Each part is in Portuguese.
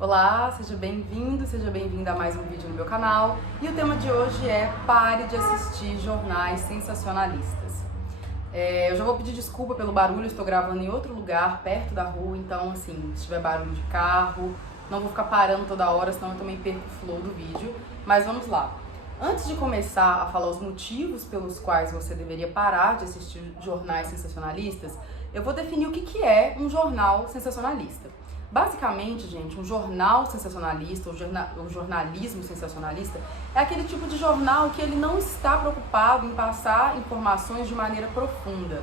Olá, seja bem-vindo, seja bem-vinda a mais um vídeo no meu canal. E o tema de hoje é pare de assistir jornais sensacionalistas. Eu já vou pedir desculpa pelo barulho, estou gravando em outro lugar, perto da rua, então assim, se tiver barulho de carro, não vou ficar parando toda hora, senão eu também perco o flow do vídeo. Mas vamos lá. Antes de começar a falar os motivos pelos quais você deveria parar de assistir jornais sensacionalistas, eu vou definir o que é um jornal sensacionalista. Basicamente, gente, um jornal sensacionalista, o jornalismo sensacionalista, é aquele tipo de jornal que ele não está preocupado em passar informações de maneira profunda.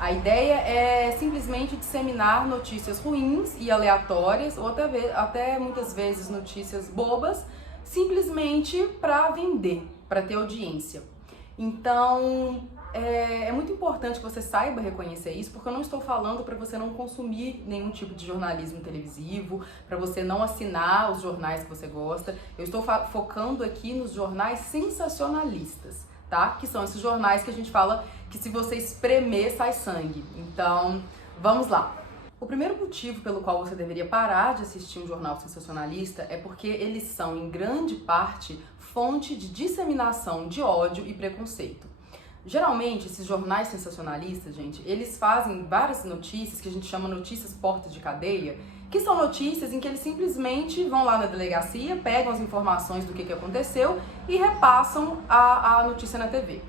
A ideia é simplesmente disseminar notícias ruins e aleatórias, ou até muitas vezes notícias bobas, simplesmente para vender, para ter audiência. Então, é muito importante que você saiba reconhecer isso, porque eu não estou falando para você não consumir nenhum tipo de jornalismo televisivo, para você não assinar os jornais que você gosta. Eu estou focando aqui nos jornais sensacionalistas, tá? Que são esses jornais que a gente fala que se você espremer, sai sangue. Então, vamos lá. O primeiro motivo pelo qual você deveria parar de assistir um jornal sensacionalista é porque eles são, em grande parte, fonte de disseminação de ódio e preconceito. Geralmente, esses jornais sensacionalistas, gente, eles fazem várias notícias que a gente chama notícias portas de cadeia, que são notícias em que eles simplesmente vão lá na delegacia, pegam as informações do que aconteceu e repassam a notícia na TV.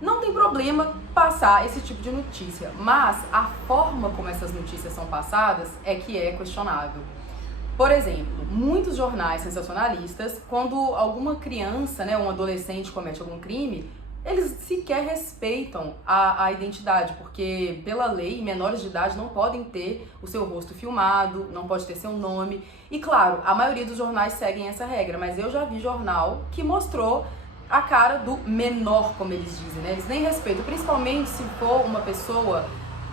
Não tem problema passar esse tipo de notícia, mas a forma como essas notícias são passadas é que é questionável. Por exemplo, muitos jornais sensacionalistas, quando alguma criança, um adolescente comete algum crime, eles sequer respeitam a identidade, porque pela lei, menores de idade não podem ter o seu rosto filmado, não pode ter seu nome. E claro, a maioria dos jornais seguem essa regra, mas eu já vi jornal que mostrou a cara do menor, como eles dizem, né? Eles nem respeitam, principalmente se for uma pessoa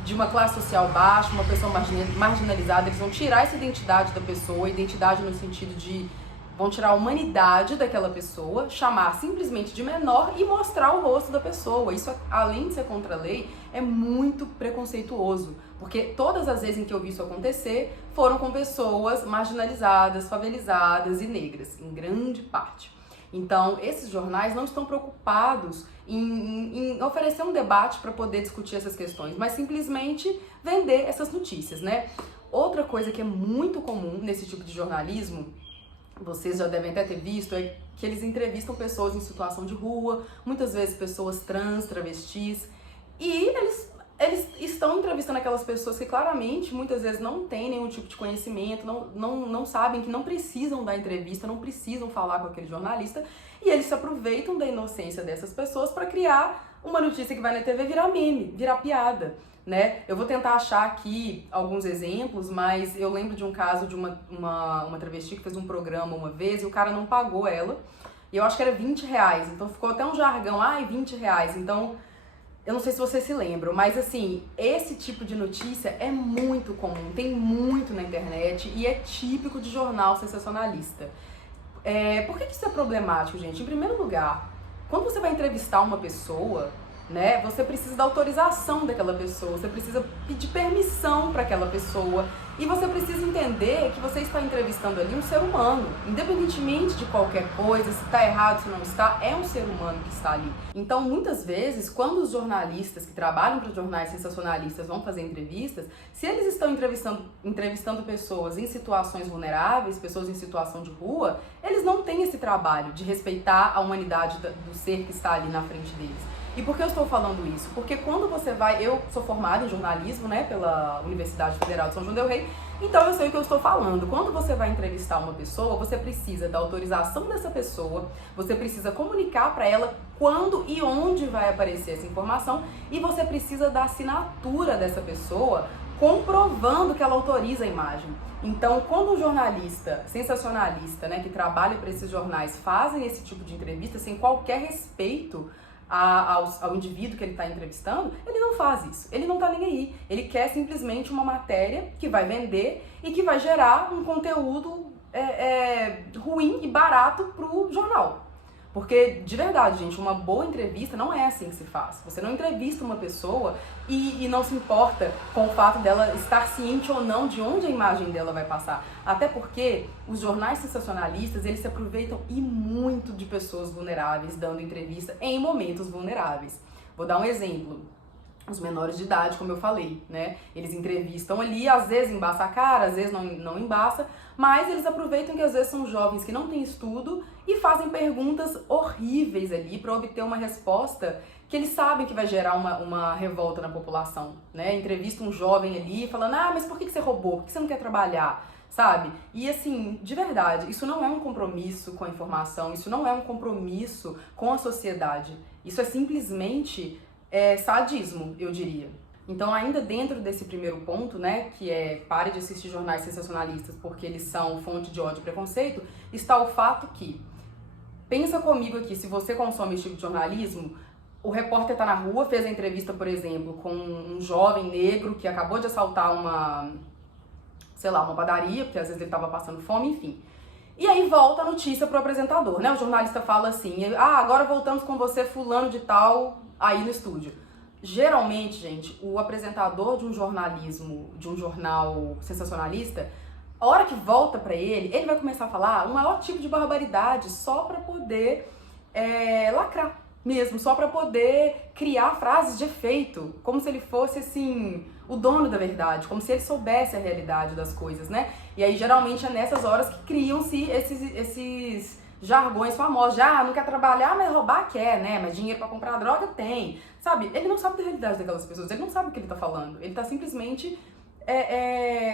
de uma classe social baixa, uma pessoa marginalizada, eles vão tirar essa identidade da pessoa, identidade no sentido de vão tirar a humanidade daquela pessoa, chamar simplesmente de menor e mostrar o rosto da pessoa. Isso, além de ser contra a lei, é muito preconceituoso, porque todas as vezes em que eu vi isso acontecer, foram com pessoas marginalizadas, favelizadas e negras, em grande parte. Então, esses jornais não estão preocupados em oferecer um debate para poder discutir essas questões, mas simplesmente vender essas notícias, né? Outra coisa que é muito comum nesse tipo de jornalismo, vocês já devem até ter visto, é que eles entrevistam pessoas em situação de rua, muitas vezes pessoas trans, travestis, e eles estão entrevistando aquelas pessoas que claramente, muitas vezes, não têm nenhum tipo de conhecimento, não sabem que não precisam dar entrevista, não precisam falar com aquele jornalista, e eles se aproveitam da inocência dessas pessoas para criar uma notícia que vai na TV virar meme, virar piada, né? Eu vou tentar achar aqui alguns exemplos, mas eu lembro de um caso de uma travesti que fez um programa uma vez e o cara não pagou ela, e eu acho que era R$20, então ficou até um jargão, R$20, então eu não sei se vocês se lembram, mas assim, esse tipo de notícia é muito comum, tem muito na internet e é típico de jornal sensacionalista. Por que isso é problemático, gente? Em primeiro lugar, quando você vai entrevistar uma pessoa, né, você precisa da autorização daquela pessoa, você precisa pedir permissão para aquela pessoa e você precisa entender que você está entrevistando ali um ser humano, independentemente de qualquer coisa, se está errado, se não está, é um ser humano que está ali. Então, muitas vezes, quando os jornalistas que trabalham para jornais sensacionalistas vão fazer entrevistas, se eles estão entrevistando pessoas em situações vulneráveis, pessoas em situação de rua, eles não têm esse trabalho de respeitar a humanidade do ser que está ali na frente deles. E por que eu estou falando isso? Porque quando você vai... Eu sou formada em jornalismo, né, pela Universidade Federal de São João del Rei, então eu sei o que eu estou falando. Quando você vai entrevistar uma pessoa, você precisa da autorização dessa pessoa, você precisa comunicar para ela quando e onde vai aparecer essa informação e você precisa da assinatura dessa pessoa comprovando que ela autoriza a imagem. Então, quando um jornalista sensacionalista, né, que trabalha para esses jornais, fazem esse tipo de entrevista sem qualquer respeito ao indivíduo que ele está entrevistando, ele não faz isso, ele não está nem aí, ele quer simplesmente uma matéria que vai vender e que vai gerar um conteúdo ruim e barato para o jornal. Porque, de verdade, gente, uma boa entrevista não é assim que se faz. Você não entrevista uma pessoa e não se importa com o fato dela estar ciente ou não de onde a imagem dela vai passar. Até porque os jornais sensacionalistas, eles se aproveitam e muito de pessoas vulneráveis dando entrevista em momentos vulneráveis. Vou dar um exemplo. Os menores de idade, como eu falei, né? Eles entrevistam ali, às vezes embaça a cara, às vezes não embaça, mas eles aproveitam que às vezes são jovens que não têm estudo e fazem perguntas horríveis ali para obter uma resposta que eles sabem que vai gerar uma revolta na população, né? Entrevista um jovem ali falando, mas por que você roubou? Por que você não quer trabalhar? Sabe? E assim, de verdade, isso não é um compromisso com a informação, isso não é um compromisso com a sociedade, isso é simplesmente sadismo, eu diria. Então, ainda dentro desse primeiro ponto, né, que é pare de assistir jornais sensacionalistas porque eles são fonte de ódio e preconceito, está o fato que, pensa comigo aqui, se você consome esse tipo de jornalismo, o repórter tá na rua, fez a entrevista, por exemplo, com um jovem negro que acabou de assaltar uma padaria, porque às vezes ele estava passando fome, enfim. E aí volta a notícia pro apresentador, né? O jornalista fala assim, agora voltamos com você fulano de tal aí no estúdio. Geralmente, gente, o apresentador de um jornal sensacionalista, a hora que volta pra ele vai começar a falar um maior tipo de barbaridade só pra poder lacrar mesmo, só pra poder criar frases de efeito, como se ele fosse, assim, o dono da verdade, como se ele soubesse a realidade das coisas, né? E aí, geralmente, é nessas horas que criam-se esses jargões famosos, não quer trabalhar, mas roubar quer, né? Mas dinheiro pra comprar droga tem, sabe? Ele não sabe da realidade daquelas pessoas, ele não sabe o que ele tá falando, ele tá simplesmente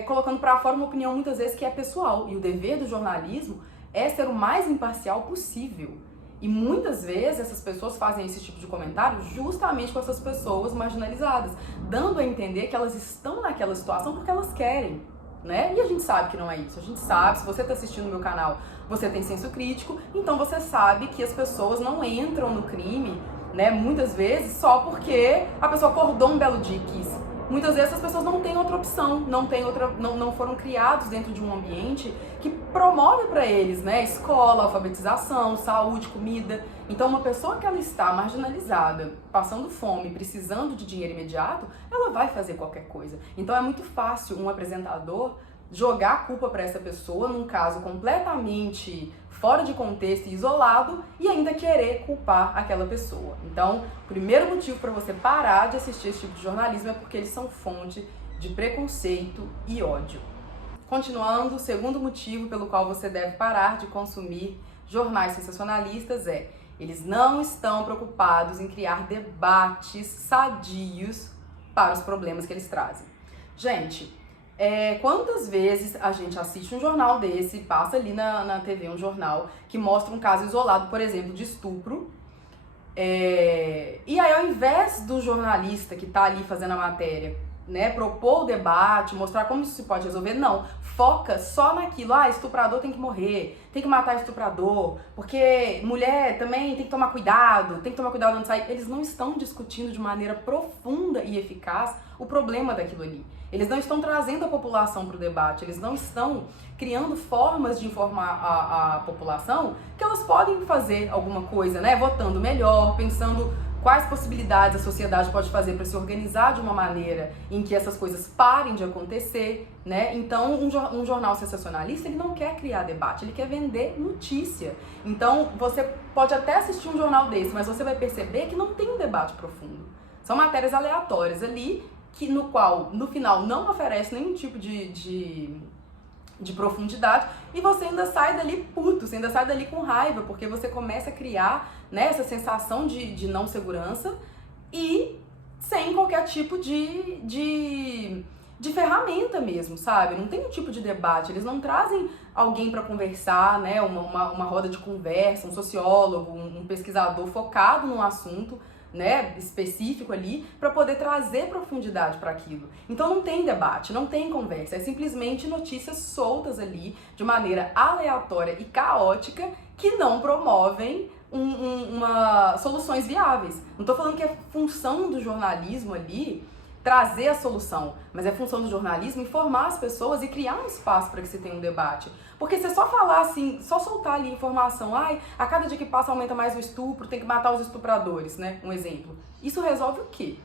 colocando pra fora uma opinião muitas vezes que é pessoal, e o dever do jornalismo é ser o mais imparcial possível. E muitas vezes essas pessoas fazem esse tipo de comentário justamente com essas pessoas marginalizadas, dando a entender que elas estão naquela situação porque elas querem, né? E a gente sabe que não é isso. A gente sabe, se você está assistindo o meu canal, você tem senso crítico, então você sabe que as pessoas não entram no crime, né? Muitas vezes só porque a pessoa acordou um belo dia e quis. Muitas vezes as pessoas não têm outra opção, não foram criados dentro de um ambiente que promove para eles, né, escola, alfabetização, saúde, comida. Então, uma pessoa que ela está marginalizada, passando fome, precisando de dinheiro imediato, ela vai fazer qualquer coisa. Então, é muito fácil um apresentador jogar a culpa para essa pessoa num caso completamente fora de contexto e isolado e ainda querer culpar aquela pessoa. Então, o primeiro motivo para você parar de assistir esse tipo de jornalismo é porque eles são fonte de preconceito e ódio. Continuando, o segundo motivo pelo qual você deve parar de consumir jornais sensacionalistas é: eles não estão preocupados em criar debates sadios para os problemas que eles trazem. Gente, quantas vezes a gente assiste um jornal desse, passa ali na TV um jornal que mostra um caso isolado, por exemplo, de estupro, e aí ao invés do jornalista que tá ali fazendo a matéria, né, propor o debate, mostrar como isso se pode resolver, não, foca só naquilo, estuprador tem que morrer, tem que matar estuprador, porque mulher também tem que tomar cuidado onde sai. Eles não estão discutindo de maneira profunda e eficaz o problema daquilo ali. Eles não estão trazendo a população para o debate, eles não estão criando formas de informar a população que elas podem fazer alguma coisa, né? Votando melhor, pensando quais possibilidades a sociedade pode fazer para se organizar de uma maneira em que essas coisas parem de acontecer, né? Então, um jornal sensacionalista, ele não quer criar debate, ele quer vender notícia. Então, você pode até assistir um jornal desse, mas você vai perceber que não tem um debate profundo. São matérias aleatórias ali, no qual, no final, não oferece nenhum tipo de profundidade, e você ainda sai dali puto, você ainda sai dali com raiva, porque você começa a criar, né, essa sensação de não segurança e sem qualquer tipo de ferramenta mesmo, sabe? Não tem um tipo de debate, eles não trazem alguém para conversar, né, uma roda de conversa, um sociólogo, um pesquisador focado num assunto, né, específico ali, para poder trazer profundidade para aquilo. Então não tem debate, não tem conversa, é simplesmente notícias soltas ali, de maneira aleatória e caótica, que não promovem soluções viáveis. Não tô falando que é função do jornalismo ali trazer a solução, mas é função do jornalismo informar as pessoas e criar um espaço para que se tenha um debate. Porque você só falar assim, só soltar ali informação, ai, a cada dia que passa aumenta mais o estupro, tem que matar os estupradores, né? Um exemplo. Isso resolve o quê?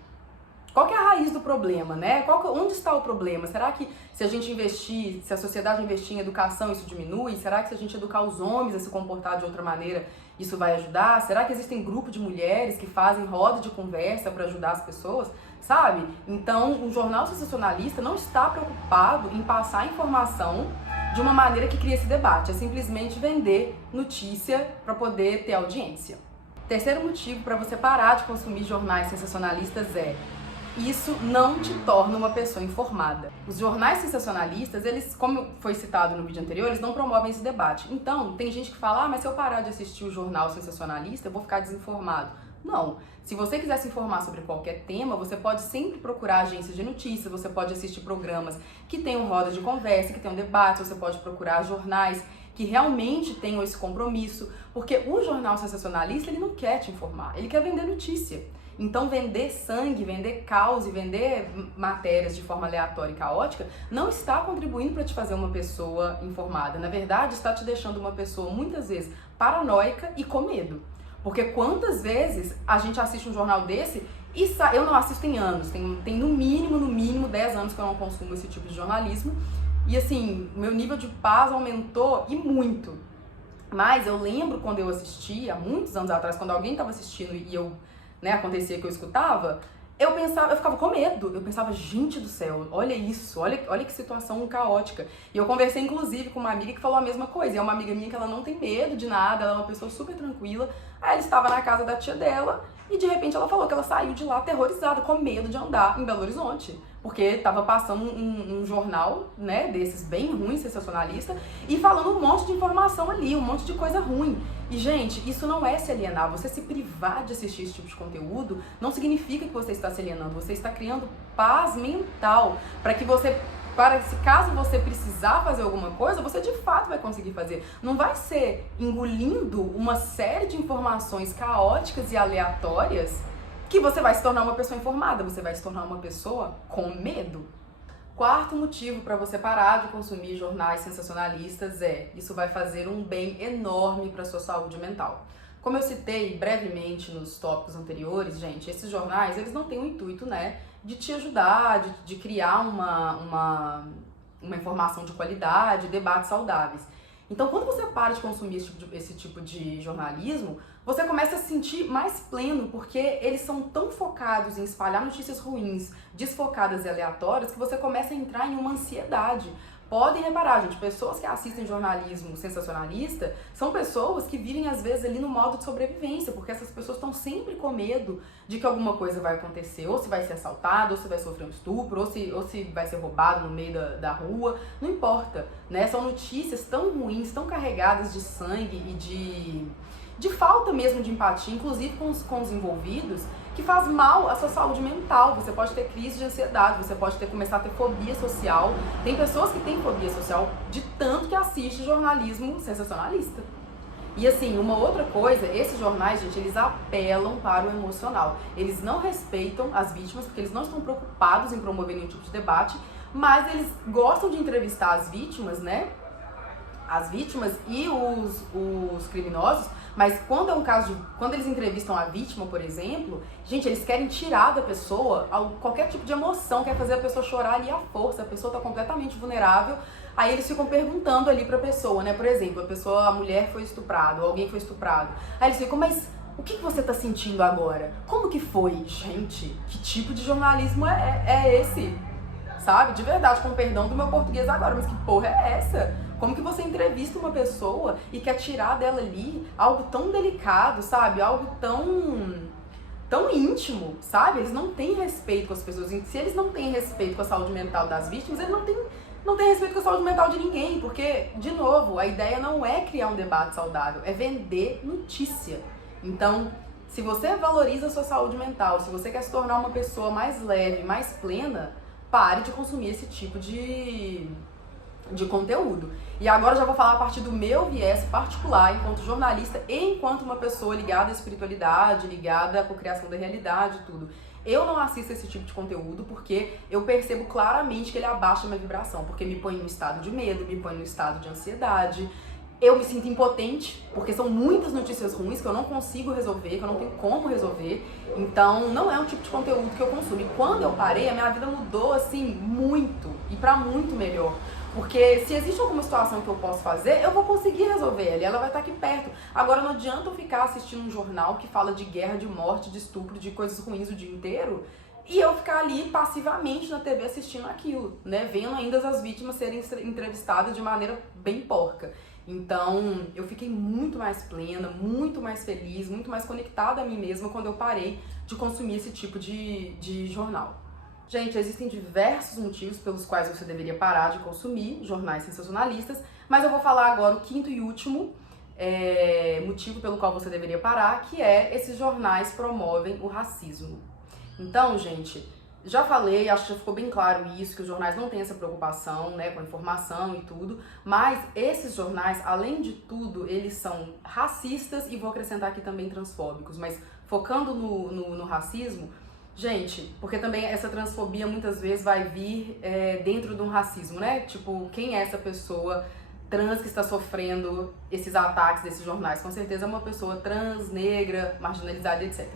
Qual que é a raiz do problema, né? Onde está o problema? Será que se a gente investir, se a sociedade investir em educação, isso diminui? Será que se a gente educar os homens a se comportar de outra maneira, isso vai ajudar? Será que existem grupos de mulheres que fazem roda de conversa para ajudar as pessoas? Sabe? Então, o jornal sensacionalista não está preocupado em passar informação de uma maneira que cria esse debate. É simplesmente vender notícia para poder ter audiência. Terceiro motivo para você parar de consumir jornais sensacionalistas é: isso não te torna uma pessoa informada. Os jornais sensacionalistas, eles, como foi citado no vídeo anterior, eles não promovem esse debate. Então, tem gente que fala, mas se eu parar de assistir o jornal sensacionalista, eu vou ficar desinformado. Não. Se você quiser se informar sobre qualquer tema, você pode sempre procurar agências de notícias, você pode assistir programas que tenham roda de conversa, que tenham debate, você pode procurar jornais que realmente tenham esse compromisso, porque o jornal sensacionalista, ele não quer te informar, ele quer vender notícia. Então, vender sangue, vender caos e vender matérias de forma aleatória e caótica não está contribuindo para te fazer uma pessoa informada. Na verdade, está te deixando uma pessoa, muitas vezes, paranoica e com medo. Porque quantas vezes a gente assiste um jornal desse e eu não assisto em anos, tem no mínimo 10 anos que eu não consumo esse tipo de jornalismo. E assim, meu nível de paz aumentou e muito. Mas eu lembro quando eu assisti, há muitos anos atrás, quando alguém estava assistindo e eu... acontecia que eu escutava, eu ficava com medo, eu pensava, gente do céu, olha isso, olha que situação caótica. E eu conversei inclusive com uma amiga que falou a mesma coisa, e é uma amiga minha que ela não tem medo de nada, ela é uma pessoa super tranquila. Aí ela estava na casa da tia dela e de repente ela falou que ela saiu de lá aterrorizada, com medo de andar em Belo Horizonte, porque estava passando um jornal, né, desses bem ruim, sensacionalista, e falando um monte de informação ali, um monte de coisa ruim. E, gente, isso não é se alienar. Você se privar de assistir esse tipo de conteúdo não significa que você está se alienando. Você está criando paz mental para que se caso você precisar fazer alguma coisa, você de fato vai conseguir fazer. Não vai ser engolindo uma série de informações caóticas e aleatórias que você vai se tornar uma pessoa informada. Você vai se tornar uma pessoa com medo. Quarto motivo para você parar de consumir jornais sensacionalistas é: isso vai fazer um bem enorme para sua saúde mental. Como eu citei brevemente nos tópicos anteriores, gente, esses jornais, eles não têm o intuito, né, de te ajudar, de criar uma informação de qualidade, debates saudáveis. Então, quando você para de consumir esse tipo de jornalismo, você começa a se sentir mais pleno, porque eles são tão focados em espalhar notícias ruins, desfocadas e aleatórias, que você começa a entrar em uma ansiedade. Podem reparar, gente, pessoas que assistem jornalismo sensacionalista são pessoas que vivem, às vezes, ali no modo de sobrevivência, porque essas pessoas estão sempre com medo de que alguma coisa vai acontecer, ou se vai ser assaltado, ou se vai sofrer um estupro, ou se vai ser roubado no meio da rua, não importa, né? São notícias tão ruins, tão carregadas de sangue e de falta mesmo de empatia, inclusive com os envolvidos, que faz mal à sua saúde mental. Você pode ter crise de ansiedade, você pode começar a ter fobia social. Tem pessoas que têm fobia social de tanto que assiste jornalismo sensacionalista. E assim, uma outra coisa, esses jornais, gente, eles apelam para o emocional. Eles não respeitam as vítimas, porque eles não estão preocupados em promover nenhum tipo de debate, mas eles gostam de entrevistar as vítimas, né? As vítimas e os criminosos. Mas quando é um caso quando eles entrevistam a vítima, por exemplo, gente, eles querem tirar da pessoa qualquer tipo de emoção, quer fazer a pessoa chorar ali à força, a pessoa tá completamente vulnerável. Aí eles ficam perguntando ali pra pessoa, né? Por exemplo, a mulher foi estuprada, ou alguém foi estuprado. Aí eles ficam, mas o que você tá sentindo agora? Como que foi? Gente, que tipo de jornalismo é esse? Sabe? De verdade, com perdão do meu português agora, mas que porra é essa? Como que você entrevista uma pessoa e quer tirar dela ali algo tão delicado, sabe? Algo tão íntimo, sabe? Eles não têm respeito com as pessoas. Se eles não têm respeito com a saúde mental das vítimas, eles não têm respeito com a saúde mental de ninguém. Porque, de novo, a ideia não é criar um debate saudável, é vender notícia. Então, se você valoriza a sua saúde mental, se você quer se tornar uma pessoa mais leve, mais plena, pare de consumir esse tipo de conteúdo. E agora eu já vou falar a partir do meu viés particular, enquanto jornalista e enquanto uma pessoa ligada à espiritualidade, ligada à cocriação da realidade e tudo. Eu não assisto esse tipo de conteúdo porque eu percebo claramente que ele abaixa a minha vibração, porque me põe num estado de medo, me põe num estado de ansiedade. Eu me sinto impotente, porque são muitas notícias ruins que eu não consigo resolver, que eu não tenho como resolver. Então, não é um tipo de conteúdo que eu consumo. E quando eu parei, a minha vida mudou, assim, muito. E pra muito melhor. Porque se existe alguma situação que eu posso fazer, eu vou conseguir resolver ela. E ela vai estar aqui perto. Agora, não adianta eu ficar assistindo um jornal que fala de guerra, de morte, de estupro, de coisas ruins o dia inteiro. E eu ficar ali passivamente na TV assistindo aquilo, né? Vendo ainda as vítimas serem entrevistadas de maneira bem porca. Então, eu fiquei muito mais plena, muito mais feliz, muito mais conectada a mim mesma quando eu parei de consumir esse tipo de jornal. Gente, existem diversos motivos pelos quais você deveria parar de consumir jornais sensacionalistas, mas eu vou falar agora o quinto e último motivo pelo qual você deveria parar, que é esses jornais promovem o racismo. Então, gente, já falei, acho que já ficou bem claro isso, que os jornais não têm essa preocupação, né, com a informação e tudo, mas esses jornais, além de tudo, eles são racistas e vou acrescentar aqui também transfóbicos, mas focando no racismo, gente, porque também essa transfobia muitas vezes vai vir dentro de um racismo, né, tipo, quem é essa pessoa trans que está sofrendo esses ataques desses jornais? Com certeza é uma pessoa trans, negra, marginalizada, etc.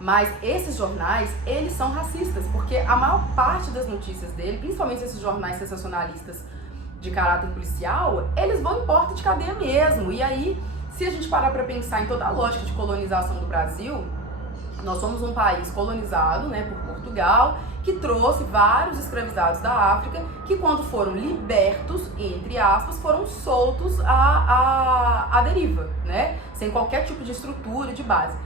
Mas esses jornais, eles são racistas, porque a maior parte das notícias dele, principalmente esses jornais sensacionalistas de caráter policial, eles vão em porta de cadeia mesmo. E aí, se a gente parar pra pensar em toda a lógica de colonização do Brasil, nós somos um país colonizado, né, por Portugal, que trouxe vários escravizados da África, que quando foram libertos, entre aspas, foram soltos à deriva, né, sem qualquer tipo de estrutura, de base.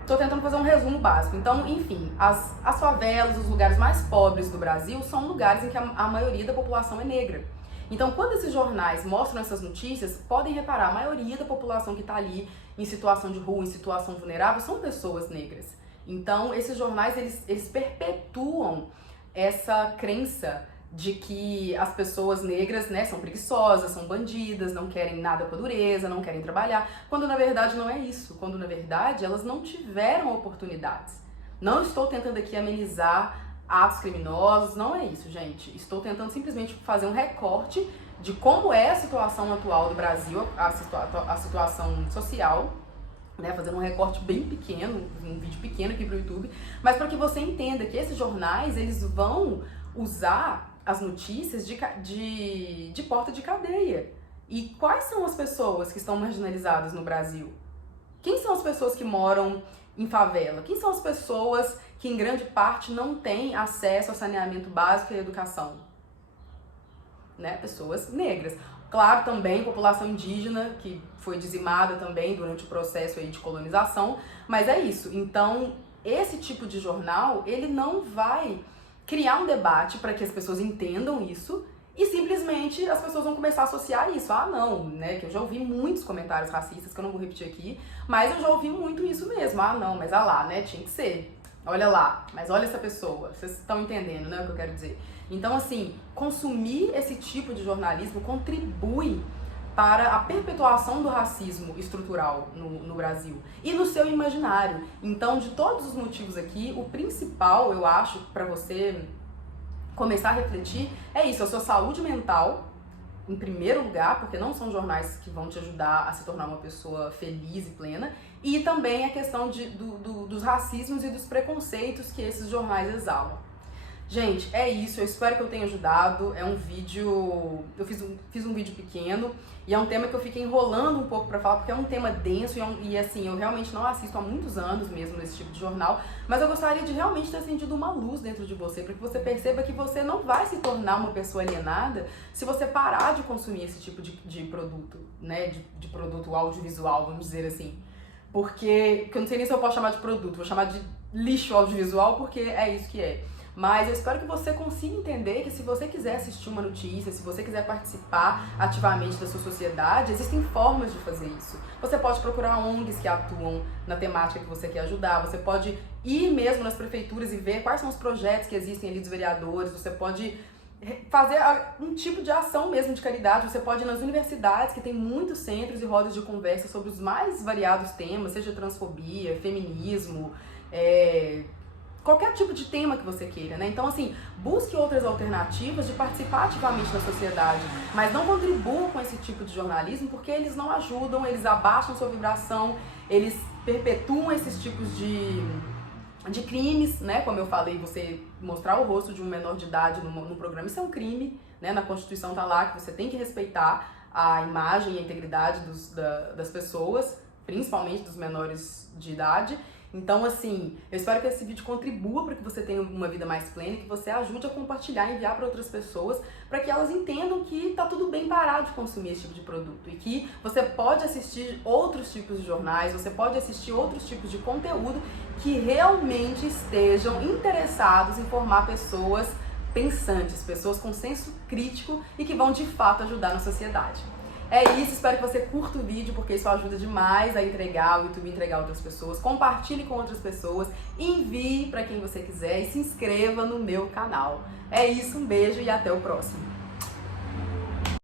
Estou tentando fazer um resumo básico. Então, enfim, as favelas, os lugares mais pobres do Brasil são lugares em que a maioria da população é negra. Então, quando esses jornais mostram essas notícias, podem reparar, a maioria da população que está ali em situação de rua, em situação vulnerável, são pessoas negras. Então, esses jornais, eles perpetuam essa crença de que as pessoas negras, né, são preguiçosas, são bandidas, não querem nada com a dureza, não querem trabalhar, quando na verdade não é isso, quando na verdade elas não tiveram oportunidades. Não estou tentando aqui amenizar atos criminosos, não é isso, gente. Estou tentando simplesmente fazer um recorte de como é a situação atual do Brasil, a situação social, né, fazendo um recorte bem pequeno, um vídeo pequeno aqui pro YouTube, mas para que você entenda que esses jornais, eles vão usar as notícias de porta de cadeia. E quais são as pessoas que estão marginalizadas no Brasil? Quem são as pessoas que moram em favela? Quem são as pessoas que em grande parte não têm acesso ao saneamento básico e à educação? Né? Pessoas negras. Claro, também população indígena, que foi dizimada também durante o processo aí de colonização, mas é isso. Então, esse tipo de jornal, ele não vai criar um debate para que as pessoas entendam isso e simplesmente as pessoas vão começar a associar isso. Ah, não, né? Que eu já ouvi muitos comentários racistas, que eu não vou repetir aqui, mas eu já ouvi muito isso mesmo. Ah, não, mas ah lá, né? Tinha que ser. Olha lá, mas olha essa pessoa. Vocês estão entendendo, né, o que eu quero dizer? Então, assim, consumir esse tipo de jornalismo contribui para a perpetuação do racismo estrutural no Brasil e no seu imaginário. Então, de todos os motivos aqui, o principal, eu acho, para você começar a refletir é isso, a sua saúde mental, em primeiro lugar, porque não são jornais que vão te ajudar a se tornar uma pessoa feliz e plena, e também a questão dos racismos e dos preconceitos que esses jornais exalam. Gente, é isso, eu espero que eu tenha ajudado. É um vídeo, eu fiz um vídeo pequeno e é um tema que eu fiquei enrolando um pouco pra falar, porque é um tema denso e assim, eu realmente não assisto há muitos anos mesmo esse tipo de jornal, mas eu gostaria de realmente ter sentido uma luz dentro de você, para que você perceba que você não vai se tornar uma pessoa alienada se você parar de consumir esse tipo de produto, né, de produto audiovisual, vamos dizer assim. Porque eu não sei nem se eu posso chamar de produto, vou chamar de lixo audiovisual, porque é isso que é. Mas eu espero que você consiga entender que se você quiser assistir uma notícia, se você quiser participar ativamente da sua sociedade, existem formas de fazer isso. Você pode procurar ONGs que atuam na temática que você quer ajudar, você pode ir mesmo nas prefeituras e ver quais são os projetos que existem ali dos vereadores, você pode fazer um tipo de ação mesmo de caridade, você pode ir nas universidades, que tem muitos centros e rodas de conversa sobre os mais variados temas, seja transfobia, feminismo, qualquer tipo de tema que você queira, né? Então, assim, busque outras alternativas de participar ativamente da sociedade, mas não contribua com esse tipo de jornalismo, porque eles não ajudam, eles abaixam sua vibração, eles perpetuam esses tipos de crimes, né? Como eu falei, você mostrar o rosto de um menor de idade no programa, isso é um crime, né? Na Constituição tá lá que você tem que respeitar a imagem e a integridade das pessoas, principalmente dos menores de idade. Então, assim, eu espero que esse vídeo contribua para que você tenha uma vida mais plena, que você ajude a compartilhar e enviar para outras pessoas, para que elas entendam que tá tudo bem parar de consumir esse tipo de produto e que você pode assistir outros tipos de jornais, você pode assistir outros tipos de conteúdo que realmente estejam interessados em formar pessoas pensantes, pessoas com senso crítico e que vão de fato ajudar na sociedade. É isso, espero que você curta o vídeo, porque isso ajuda demais a entregar, o YouTube entregar a outras pessoas. Compartilhe com outras pessoas, envie para quem você quiser e se inscreva no meu canal. É isso, um beijo e até o próximo.